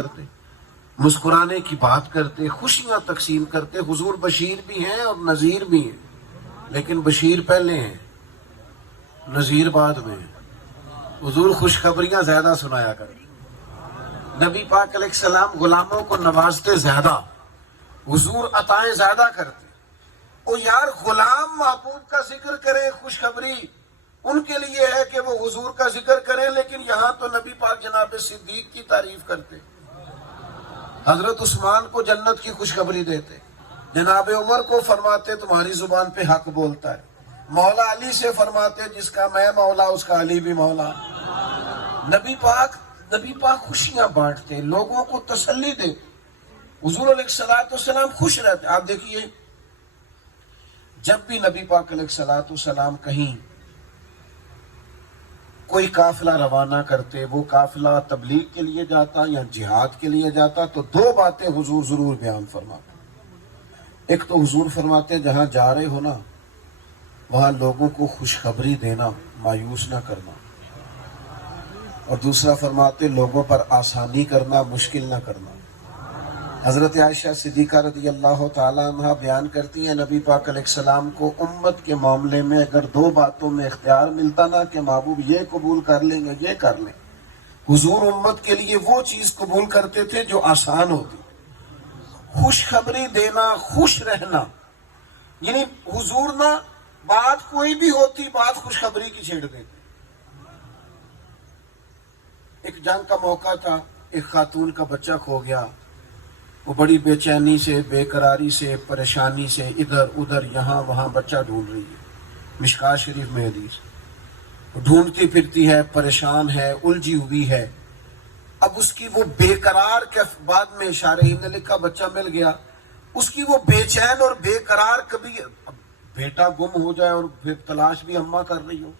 کرتے، مسکرانے کی بات کرتے، خوشیاں تقسیم کرتے. حضور بشیر بھی ہیں اور نذیر بھی ہیں، لیکن بشیر پہلے ہیں، نذیر بعد میں ہیں. حضور خوشخبریاں زیادہ سنایا کرتے. نبی پاک علیہ السلام غلاموں کو نوازتے زیادہ، حضور عطائیں زیادہ کرتے. او یار، غلام محبوب کا ذکر کریں، خوشخبری ان کے لیے ہے کہ وہ حضور کا ذکر کریں، لیکن یہاں تو نبی پاک جناب صدیق کی تعریف کرتے، حضرت عثمان کو جنت کی خوشخبری دیتے، جناب عمر کو فرماتے تمہاری زبان پہ حق بولتا ہے، مولا علی سے فرماتے جس کا میں مولا اس کا علی بھی مولا. نبی پاک خوشیاں بانٹتے، لوگوں کو تسلی دے. حضور علیہ السلام خوش رہتے. آپ دیکھیے، جب بھی نبی پاک علیہ السلام کہیں کوئی قافلہ روانہ کرتے، وہ قافلہ تبلیغ کے لیے جاتا یا جہاد کے لیے جاتا، تو دو باتیں حضور ضرور بیان فرماتے. ایک تو حضور فرماتے جہاں جا رہے ہو نا، وہاں لوگوں کو خوشخبری دینا، مایوس نہ کرنا. اور دوسرا فرماتے لوگوں پر آسانی کرنا، مشکل نہ کرنا. حضرت عائشہ صدیقہ رضی اللہ تعالیٰ عنہ بیان کرتی ہیں نبی پاک علیہ السلام کو امت کے معاملے میں اگر دو باتوں میں اختیار ملتا نا کہ محبوب یہ قبول کر لیں گے یہ کر لیں، حضور امت کے لیے وہ چیز قبول کرتے تھے جو آسان ہوتی، خوشخبری دینا، خوش رہنا. یعنی حضور نا بات کوئی بھی ہوتی، بات خوشخبری کی چھیڑ دیتے. ایک جنگ کا موقع تھا، ایک خاتون کا بچہ کھو گیا. وہ بڑی بے چینی سے، بے قراری سے، پریشانی سے ادھر ادھر یہاں وہاں بچہ ڈھونڈ رہی ہے. مشکاۃ شریف میں حدیث، ڈھونڈتی پھرتی ہے، پریشان ہے، الجھی ہوئی ہے. اب اس کی وہ بے قرار کے بعد میں شارحین نے لکھا بچہ مل گیا، اس کی وہ بے چین اور بے قرار، کبھی بیٹا گم ہو جائے اور پھر تلاش بھی اماں کر رہی ہو،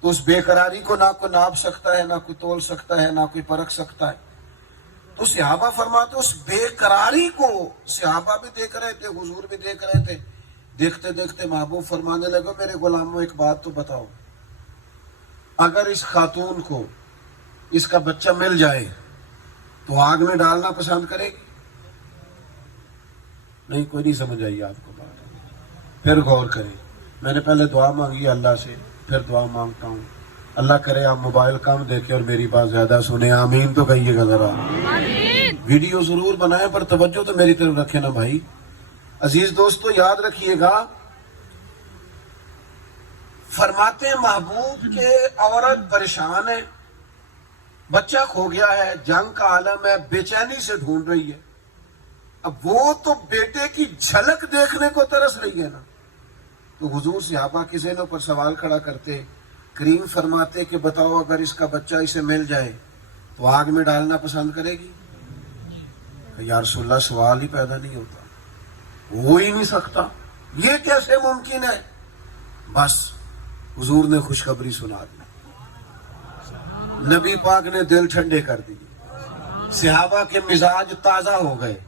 تو اس بے قراری کو نہ کوئی ناپ سکتا ہے، نہ کوئی تول سکتا ہے، نہ کوئی پرکھ سکتا ہے. تو صحابہ فرماتے اس بے قراری کو صحابہ بھی دیکھ رہے تھے، حضور بھی دیکھ رہے تھے. دیکھتے دیکھتے محبوب فرمانے لگے میرے غلاموں ایک بات تو بتاؤ، اگر اس خاتون کو اس کا بچہ مل جائے تو آگ میں ڈالنا پسند کرے گی؟ نہیں، کوئی نہیں سمجھ آئی آپ کو بات. پھر غور کریں. میں نے پہلے دعا مانگی اللہ سے، پھر دعا مانگتا ہوں اللہ کرے آپ موبائل کم دیکھیں اور میری بات زیادہ سنیں. آمین تو کہیے گا ذرا. ویڈیو ضرور بنائیں پر توجہ تو میری طرف رکھیں نا بھائی. عزیز دوستو یاد رکھیے گا، فرماتے ہیں محبوب کے عورت پریشان ہے، بچہ کھو گیا ہے، جنگ کا عالم ہے، بے چینی سے ڈھونڈ رہی ہے. اب وہ تو بیٹے کی جھلک دیکھنے کو ترس رہی ہے نا. تو حضور صحابہ کے ذہنوں پر سوال کھڑا کرتے، کریم فرماتے کہ بتاؤ اگر اس کا بچہ اسے مل جائے تو آگ میں ڈالنا پسند کرے گی؟ یا رسول اللہ سوال ہی پیدا نہیں ہوتا، ہو ہی نہیں سکتا، یہ کیسے ممکن ہے؟ بس حضور نے خوشخبری سنا دی، نبی پاک نے دل ٹھنڈے کر دی، صحابہ کے مزاج تازہ ہو گئے.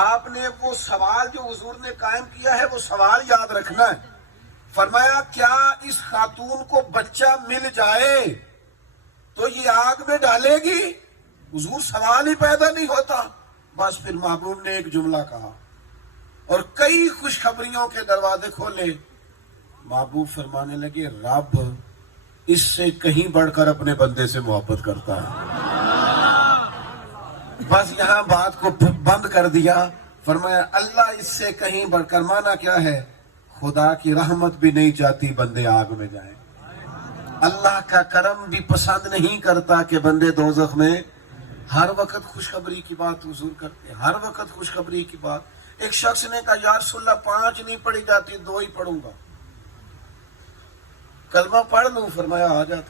آپ نے وہ سوال جو حضور نے قائم کیا ہے وہ سوال یاد رکھنا ہے. فرمایا کیا اس خاتون کو بچہ مل جائے تو یہ آگ میں ڈالے گی؟ حضور سوال ہی پیدا نہیں ہوتا. بس پھر محبوب نے ایک جملہ کہا اور کئی خوشخبریوں کے دروازے کھولے. محبوب فرمانے لگے رب اس سے کہیں بڑھ کر اپنے بندے سے محبت کرتا ہے. بس یہاں بات کو بند کر دیا. فرمایا اللہ اس سے کہیں بڑھ کر، مانا کیا ہے؟ خدا کی رحمت بھی نہیں چاہتی بندے آگ میں جائیں، اللہ کا کرم بھی پسند نہیں کرتا کہ بندے دوزخ میں. ہر وقت خوشخبری کی بات حضور کرتے، ہر وقت خوشخبری کی بات. ایک شخص نے کہا یا رسول اللہ 5 نہیں پڑھی جاتی، 2 ہی پڑھوں گا، کلمہ پڑھ لوں؟ فرمایا آ جا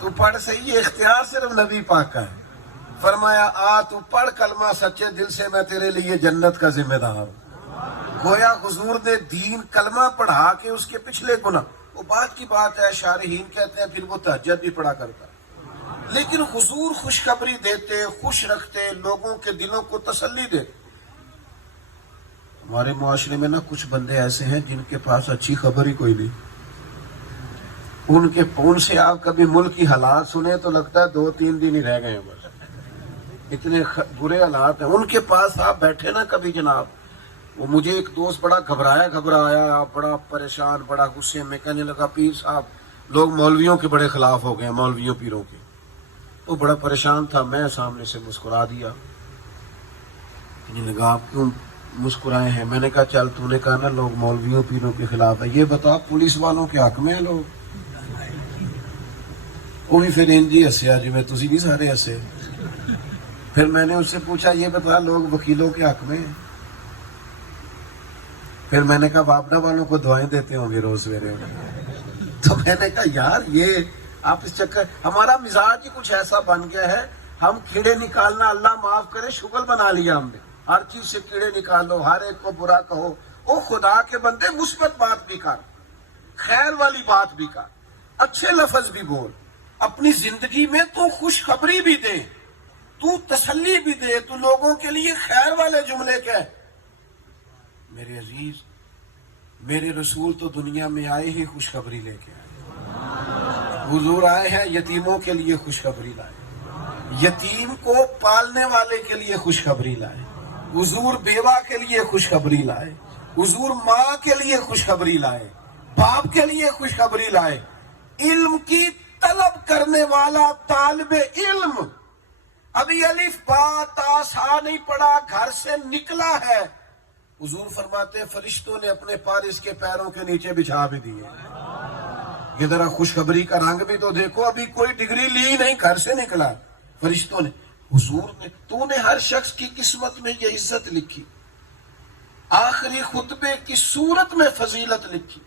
تو پڑھ صحیح، اختیار صرف نبی پاک کا ہے. فرمایا آ تو پڑھ کلمہ سچے دل سے، میں تیرے لیے جنت کا ذمہ دار ہوں. گویا حضور نے دین کلمہ پڑھا کے اس کے پچھلے گناہ، وہ بات کی بات ہے، شارحین کہتے ہیں پھر وہ تہجد بھی پڑھا کرتا، لیکن حضور خوشخبری دیتے، خوش رکھتے، لوگوں کے دلوں کو تسلی دیتے. ہمارے معاشرے میں نا کچھ بندے ایسے ہیں جن کے پاس اچھی خبر ہی کوئی نہیں. ان سے آپ کبھی ملک کی حالات سنیں تو لگتا ہے 2-3 دن ہی رہ گئے ہیں بس. اتنے برے حالات ہیں. ان کے پاس آپ بیٹھے نا کبھی جناب, وہ مجھے ایک دوست بڑا گھبرایا, بڑا پریشان, بڑا غصے میں, کہنے لگا پیر صاحب لوگ مولویوں کے بڑے خلاف ہو گئے, مولویوں پیروں کے. تو بڑا پریشان تھا, میں سامنے سے مسکرا دیا. کہنے لگا آپ کیوں مسکرائے ہیں؟ میں نے کہا چل تو نے کہا نا لوگ مولویوں پیروں کے خلاف ہے, یہ بتا پولیس والوں کے حق میں ہیں لوگ. وہ بھی پھر انجی ہسیا جی میں تسی نہیں سارے ہسے. پھر میں نے اس سے پوچھا یہ بتا لوگ وکیلوں کے حق میں ہیں؟ پھر میں نے کہا باپڈا والوں کو دعائیں دیتے ہوں گے روز سویرے. تو میں نے کہا یار یہ آپ اس چکر, ہمارا مزاج ہی کچھ ایسا بن گیا ہے, ہم کیڑے نکالنا اللہ معاف کرے شغل بنا لیا ہم نے. ہر چیز سے کیڑے نکالو, ہر ایک کو برا کہو. او خدا کے بندے مثبت بات بھی کر, خیر والی بات بھی کر, اچھے لفظ بھی بول. اپنی زندگی میں تو خوشخبری بھی دے, تو تسلی بھی دے, تو لوگوں کے لیے خیر والے جملے کہہ. میرے عزیز, میرے رسول تو دنیا میں آئے ہی خوشخبری لے کے آئے. حضور آئے ہیں یتیموں کے لیے خوشخبری لائے, یتیم کو پالنے والے کے لیے خوشخبری لائے. حضور بیوہ کے لیے خوشخبری لائے, حضور ماں کے لیے خوشخبری لائے, باپ کے لیے خوشخبری لائے. علم کی طلب کرنے والا طالب علم ابھی الف با تا سا نہیں پڑھا, گھر سے نکلا ہے, حضور فرماتے ہیں فرشتوں نے اپنے پار اس کے پیروں کے نیچے بچھا بھی دیے. یہ ذرا خوشخبری کا رنگ بھی تو دیکھو, ابھی کوئی ڈگری لی نہیں, گھر سے نکلا, فرشتوں نے. حضور نے, تو نے ہر شخص کی قسمت میں یہ عزت لکھی, آخری خطبے کی صورت میں فضیلت لکھی.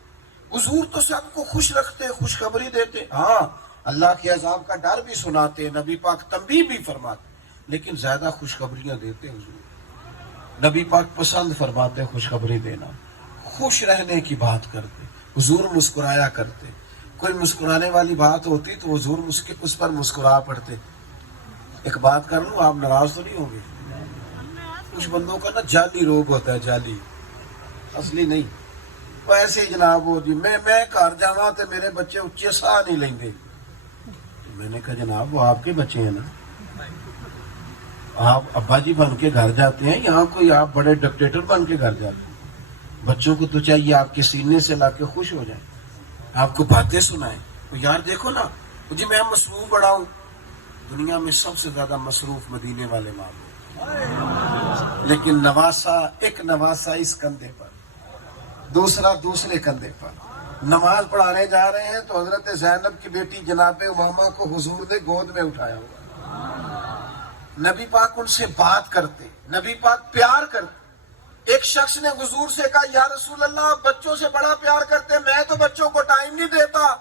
حضور تو سب کو خوش رکھتے, خوشخبری دیتے, ہاں اللہ کے عذاب کا ڈر بھی سناتے, نبی پاک تنبیہ بھی فرماتے, لیکن زیادہ خوشخبریاں دیتے حضور. نبی پاک پسند فرماتے خوشخبری دینا, خوش رہنے کی بات کرتے, حضور مسکرایا کرتے. کوئی مسکرانے والی بات ہوتی تو حضور اس پر مسکرا پڑتے. ایک بات کر لوں, آپ ناراض تو نہیں ہوں گے. کچھ بندوں کا نا جعلی روگ ہوتا ہے, جعلی, اصلی نہیں. وہ ایسے ہی جناب ہو جی میں گھر جاواں تے میرے بچے اچھے ساہ نہیں لیں گے. میں نے کہا جناب وہ آپ کے بچے ہیں نا, آپ ابا جی بن کے گھر جاتے ہیں, یہاں کوئی آپ بڑے ڈکٹیٹر بن کے گھر جاتے ہیں. بچوں کو تو چاہیے آپ کے سینے سے لا کے خوش ہو جائیں, آپ کو باتیں سنائیں. تو یار دیکھو نا جی میں مصروف بڑا ہوں, دنیا میں سب سے زیادہ مصروف مدینے والے ماں باپ, لیکن نواسا, ایک نواسا اس کندھے پر, دوسرا دوسرے کندھے پر. نماز پڑھانے جا رہے ہیں تو حضرت زینب کی بیٹی جناب امامہ کو حضور نے گود میں اٹھایا ہوا. نبی پاک ان سے بات کرتے, نبی پاک پیار کرتے. ایک شخص نے حضور سے کہا یا رسول اللہ بچوں سے بڑا پیار کرتے, میں تو بچوں کو ٹائم نہیں دیتا.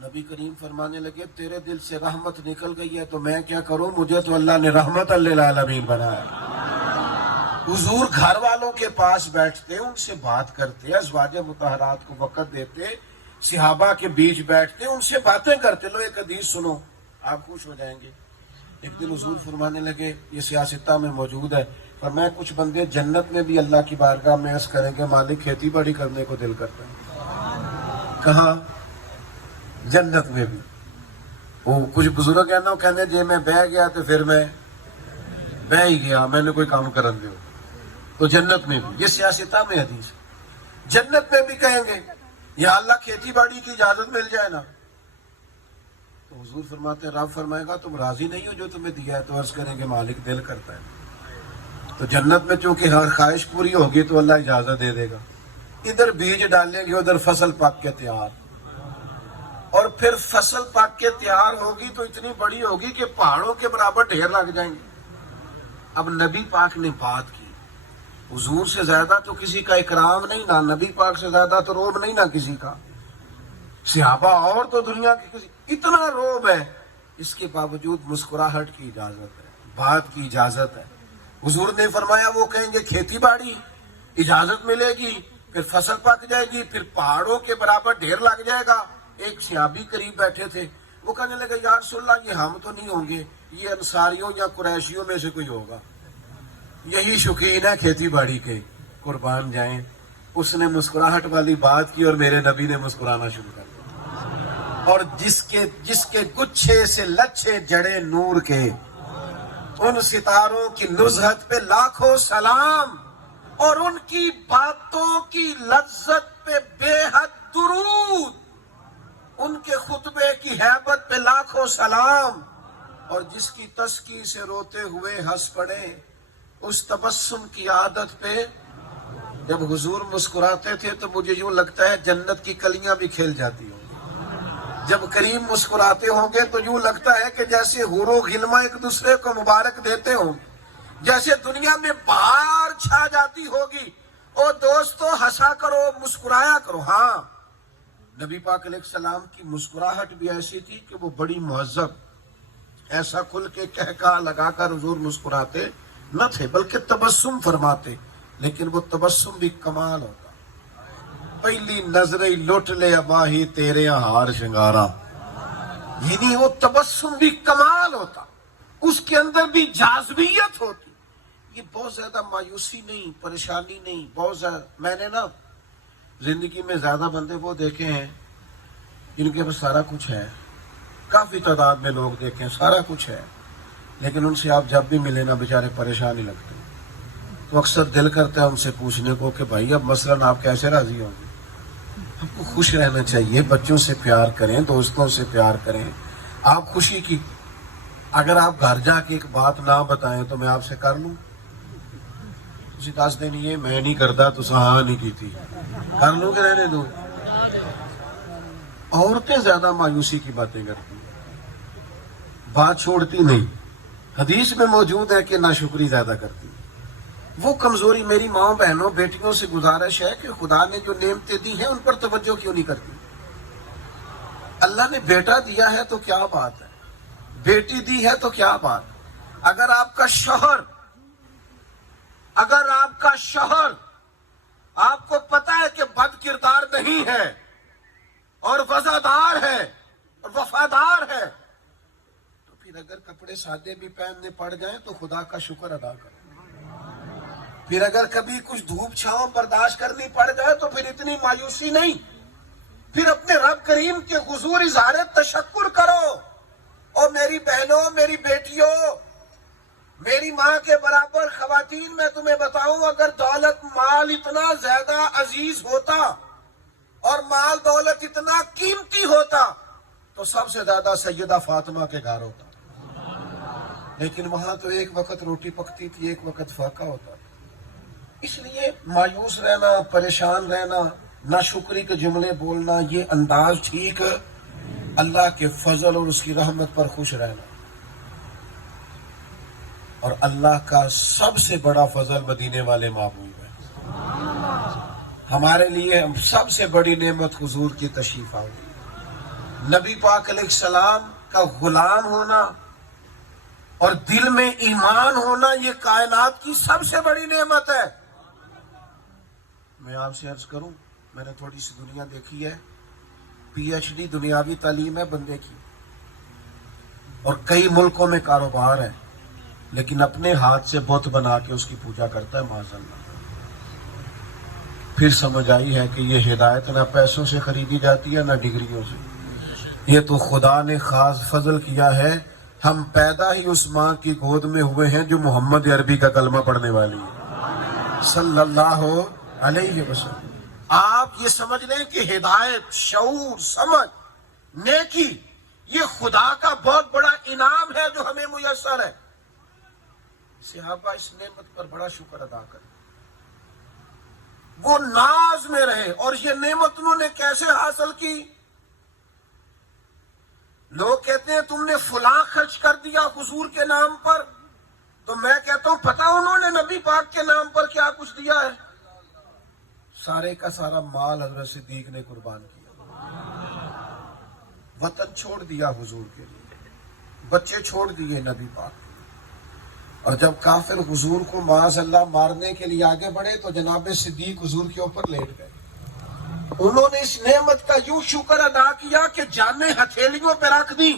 نبی کریم فرمانے لگے تیرے دل سے رحمت نکل گئی ہے تو میں کیا کروں, مجھے تو اللہ نے رحمت للعالمین بنایا. حضور گھر والوں کے پاس بیٹھتے, ان سے بات کرتے, ازواج مطہرات کو وقت دیتے, صحابہ کے بیچ بیٹھتے, ان سے باتیں کرتے. لو ایک حدیث سنو آپ خوش ہو جائیں گے. ایک دن حضور فرمانے لگے, یہ سیاستہ میں موجود ہے, پر میں کچھ بندے جنت میں بھی اللہ کی بارگاہ میں عرض کریں گے مالک کھیتی باڑی کرنے کو دل کرتا ہے. کہاں؟ جنت میں بھی. وہ کچھ بزرگ ہیں نا, وہ کہنے جی میں بہ گیا تو پھر میں بہ ہی گیا, میں نے کوئی کام کرن دو. تو جنت میں بھی, یہ سیاستہ میں حدیث, جنت میں بھی کہیں گے یا اللہ کھیتی باڑی کی اجازت مل جائے نا. تو حضور فرماتے ہیں رب فرمائے گا تم راضی نہیں ہو جو تمہیں دیا ہے, تو عرض کریں گے مالک دل کرتا ہے. تو جنت میں چونکہ ہر خواہش پوری ہوگی تو اللہ اجازت دے دے گا. ادھر بیج ڈالیں گے, ادھر فصل پک کے تیار, اور پھر فصل پک کے تیار ہوگی تو اتنی بڑی ہوگی کہ پہاڑوں کے برابر ڈھیر لگ جائیں گے. اب نبی پاک نے بات کی, حضور سے زیادہ تو کسی کا اکرام نہیں نا, نبی پاک سے زیادہ تو روب نہیں نا کسی کا, صحابہ اور تو دنیا کی کسی, اتنا روب ہے, اس کے باوجود مسکراہٹ کی اجازت ہے, بات کی اجازت ہے. حضور نے فرمایا وہ کہیں گے کھیتی باڑی اجازت ملے گی, پھر فصل پک جائے گی, پھر پہاڑوں کے برابر ڈھیر لگ جائے گا. ایک صحابی قریب بیٹھے تھے, وہ کہنے لگے یا رسول اللہ یہ ہم تو نہیں ہوں گے, یہ انصاریوں یا قریشیوں میں سے کوئی ہوگا, یہی شوقین ہے کھیتی باڑی کے, قربان جائیں. اس نے مسکراہٹ والی بات کی اور میرے نبی نے مسکرانا شروع کر دیا. اور جس کے گچھے سے لچھے جڑے نور کے, ان ستاروں کی نزہت پہ لاکھوں سلام اور ان کی باتوں کی لذت پہ بے حد درود، ان کے خطبے کی ہیبت پہ لاکھوں سلام، اور جس کی تسکی سے روتے ہوئے ہنس پڑے اس تبسم کی عادت پہ۔ جب حضور مسکراتے تھے تو مجھے یوں لگتا ہے جنت کی کلیاں بھی کھیل جاتی ہوں۔ جب کریم مسکراتے ہوں گے تو یوں لگتا ہے کہ جیسے حور و غلمہ ایک دوسرے کو مبارک دیتے ہوں، جیسے دنیا میں بہار چھا جاتی ہوگی۔ او دوستو ہنسا کرو، مسکرایا کرو۔ ہاں، نبی پاک علیہ السلام کی مسکراہٹ بھی ایسی تھی کہ وہ بڑی مہذب، ایسا کھل کے کہکا لگا کر حضور مسکراتے نہ تھے بلکہ تبسم فرماتے، لیکن وہ تبسم بھی کمال ہوتا۔ پہلی نظر ہی لٹ لے اباہی تیرے ہار شنگارا، یعنی وہ تبسم بھی کمال ہوتا، اس کے اندر بھی جاذبیت ہوتی۔ یہ بہت زیادہ مایوسی نہیں، پریشانی نہیں، بہت زیادہ۔ میں نے نا زندگی میں زیادہ بندے وہ دیکھے ہیں جن کے پاس سارا کچھ ہے، کافی تعداد میں لوگ دیکھے ہیں سارا کچھ ہے، لیکن ان سے آپ جب بھی ملے نا بیچارے پریشان ہی لگتے ہیں۔ تو اکثر دل کرتا ہے ان سے پوچھنے کو کہ بھائی اب مثلاً آپ کیسے راضی ہوں گے؟ آپ کو خوش رہنا چاہیے، بچوں سے پیار کریں، دوستوں سے پیار کریں۔ آپ خوشی کی اگر آپ گھر جا کے ایک بات نہ بتائیں تو میں آپ سے کر لوں، تسی دس دن یہ میں نہیں کرتا تو ہاں نہیں کی تھی، کر لوں کہ رہنے دوں؟ عورتیں زیادہ مایوسی کی باتیں کرتی ہیں، بات چھوڑتی نہیں۔ حدیث میں موجود ہے کہ ناشکری زیادہ کرتی ہیں۔ وہ کمزوری میری ماں بہنوں بیٹیوں سے گزارش ہے کہ خدا نے جو نعمتیں دی ہیں ان پر توجہ کیوں نہیں کرتی؟ اللہ نے بیٹا دیا ہے تو کیا بات ہے، بیٹی دی ہے تو کیا بات ہے۔ اگر آپ کا شوہر آپ کو پتا ہے کہ بد کردار نہیں ہے اور وفادار ہے اور وفادار ہے، تو پھر اگر کپڑے سادے بھی پہننے پڑ جائیں تو خدا کا شکر ادا کریں۔ پھر اگر کبھی کچھ دھوپ چھاؤں برداشت کرنی پڑ جائے تو پھر اتنی مایوسی نہیں، پھر اپنے رب کریم کے حضور اظہار تشکر کرو۔ اور میری بہنوں، میری بیٹیوں، میری ماں کے برابر خواتین، میں تمہیں بتاؤں اگر دولت مال اتنا زیادہ عزیز ہوتا اور مال دولت اتنا قیمتی ہوتا تو سب سے زیادہ سیدہ فاطمہ کے گھر ہوتا، لیکن وہاں تو ایک وقت روٹی پکتی تھی، ایک وقت فاقہ ہوتا۔ اس لیے مایوس رہنا، پریشان رہنا، ناشکری کے جملے بولنا، یہ انداز ٹھیک ہے؟ اللہ کے فضل اور اس کی رحمت پر خوش رہنا۔ اور اللہ کا سب سے بڑا فضل مدینے والے محبوب ہے۔ ہمارے لیے سب سے بڑی نعمت حضور کی تشریف آوری، نبی پاک علیہ السلام کا غلام ہونا اور دل میں ایمان ہونا، یہ کائنات کی سب سے بڑی نعمت ہے۔ میں آپ سے عرض کروں، میں نے تھوڑی سی دنیا دیکھی ہے، پی ایچ ڈی دنیاوی تعلیم ہے بندے کی، اور کئی ملکوں میں کاروبار ہے، لیکن اپنے ہاتھ سے بت بنا کے اس کی پوجا کرتا ہے معاذ اللہ۔ پھر سمجھ آئی ہے کہ یہ ہدایت نہ پیسوں سے خریدی جاتی ہے نہ ڈگریوں سے، یہ تو خدا نے خاص فضل کیا ہے۔ ہم پیدا ہی اس ماں کی گود میں ہوئے ہیں جو محمد عربی کا کلمہ پڑھنے والی ہے صلی اللہ علیہ وسلم۔ آپ یہ سمجھ لیں کہ ہدایت، شعور، سمجھ، نیکی، یہ خدا کا بہت بڑا انعام ہے جو ہمیں میسر ہے۔ صحابہ اس نعمت پر بڑا شکر ادا کریں، وہ ناز میں رہے۔ اور یہ نعمت انہوں نے کیسے حاصل کی؟ لوگ کہتے ہیں تم نے فلاں خرچ کر دیا حضور کے نام پر، تو میں کہتا ہوں پتہ انہوں نے نبی پاک کے نام پر کیا کچھ دیا ہے؟ سارے کا سارا مال حضرت صدیق نے قربان کیا، وطن چھوڑ دیا حضور کے لیے، بچے چھوڑ دیے نبی پاک کے لیے۔ اور جب کافر حضور کو معاذ اللہ مارنے کے لیے آگے بڑھے تو جناب صدیق حضور کے اوپر لیٹ گئے۔ انہوں نے اس نعمت کا یوں شکر ادا کیا کہ جانیں ہتھیلیوں پہ رکھ دی۔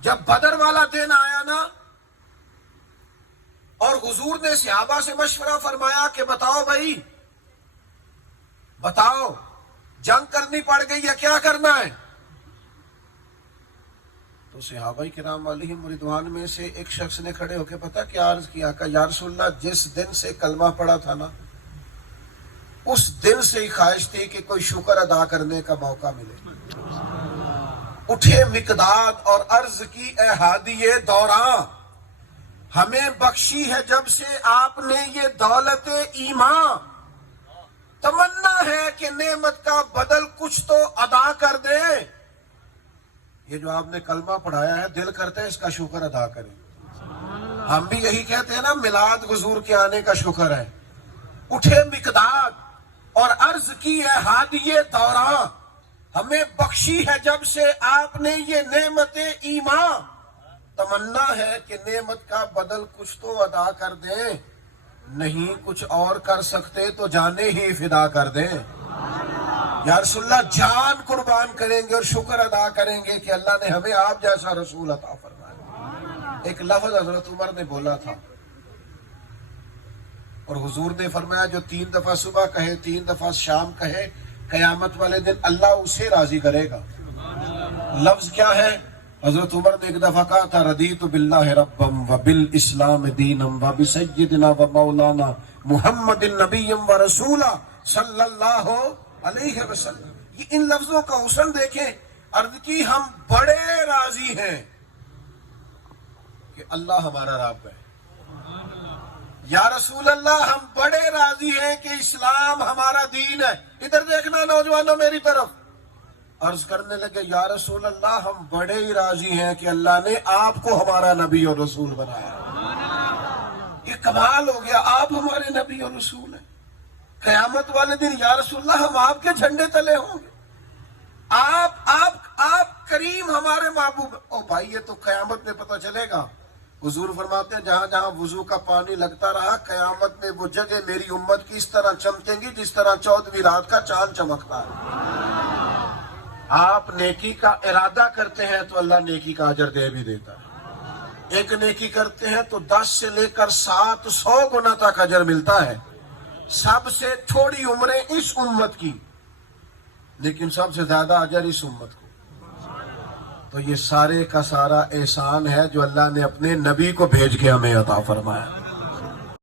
جب بدر والا دن آیا نا اور حضور نے صحابہ سے مشورہ فرمایا کہ بتاؤ بھائی، بتاؤ جنگ کرنی پڑ گئی ہے، کیا کرنا ہے؟ تو صحابہ کرام علیہم رضوان میں سے ایک شخص نے کھڑے ہو کے پتہ کیا عرض کیا کہ یا رسول اللہ جس دن سے کلمہ پڑا تھا نا اس دن سے ہی خواہش تھی کہ کوئی شکر ادا کرنے کا موقع ملے۔ اٹھے مقداد اور عرض کی اے ہادی دوراں ہمیں بخشی ہے جب سے آپ نے یہ دولت ایمان، تمنا ہے کہ نعمت کا بدل کچھ تو ادا کر دے۔ یہ جو آپ نے کلمہ پڑھایا ہے دل کرتے ہیں اس کا شکر ادا کریں۔ ہم بھی یہی کہتے ہیں نا میلاد حضور کے آنے کا شکر ہے۔ اٹھے مقداد اور عرض کی ہے ہادی دوراں ہمیں بخشی ہے جب سے آپ نے یہ نعمت ایمان، تمنا ہے کہ نعمت کا بدل کچھ تو ادا کر دیں، نہیں کچھ اور کر سکتے تو جانیں ہی فدا کر دیں۔ یا رسول اللہ جان قربان کریں گے اور شکر ادا کریں گے کہ اللہ نے ہمیں آپ جیسا رسول عطا فرمایا۔ ایک لفظ حضرت عمر نے بولا تھا اور حضور نے فرمایا جو 3 دفعہ صبح کہے 3 دفعہ شام کہے قیامت والے دن اللہ اسے راضی کرے گا۔ لفظ کیا ہے؟ حضرت عمر نے ایک دفعہ کہا تھا رضیت باللہ ربم وبالاسلام دینم وبسیدنا ومولانا محمد نبی ورسولا صلی اللہ علیہ وسلم۔ یہ ان لفظوں کا حسن دیکھیں، عرض کی ہم بڑے راضی ہیں کہ اللہ ہمارا رب ہے۔ یا رسول اللہ ہم بڑے راضی ہیں کہ اسلام ہمارا دین ہے۔ ادھر دیکھنا نوجوانوں میری طرف، عرض کرنے لگے یا رسول اللہ ہم بڑے ہی راضی ہیں کہ اللہ نے آپ کو ہمارا نبی اور رسول بنایا۔ یہ کمال ہو گیا، آپ ہمارے نبی اور رسول ہیں۔ قیامت والے دن یا رسول اللہ ہم آپ کے جھنڈے تلے ہوں گے، آپ کریم ہمارے محبوب۔ او بھائی یہ تو قیامت میں پتہ چلے گا۔ حضور فرماتے ہیں جہاں جہاں وضو کا پانی لگتا رہا قیامت میں وہ جگہ میری امت کی اس طرح چمکیں گی جس طرح 14ویں رات کا چاند چمکتا ہے۔ آپ نیکی کا ارادہ کرتے ہیں تو اللہ نیکی کا اجر دے بھی دیتا ہے۔ ایک نیکی کرتے ہیں تو 10 سے لے کر 700 گنا تک اجر ملتا ہے۔ سب سے تھوڑی عمریں اس امت کی لیکن سب سے زیادہ اجر اس امت کو۔ تو یہ سارے کا سارا احسان ہے جو اللہ نے اپنے نبی کو بھیج کے ہمیں عطا فرمایا۔